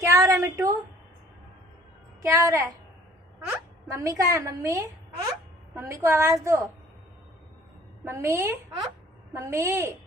क्या हो रहा है मिट्टू? क्या हो रहा है? मम्मी कहाँ है? मम्मी, मम्मी को आवाज दो। Mummy, mummy.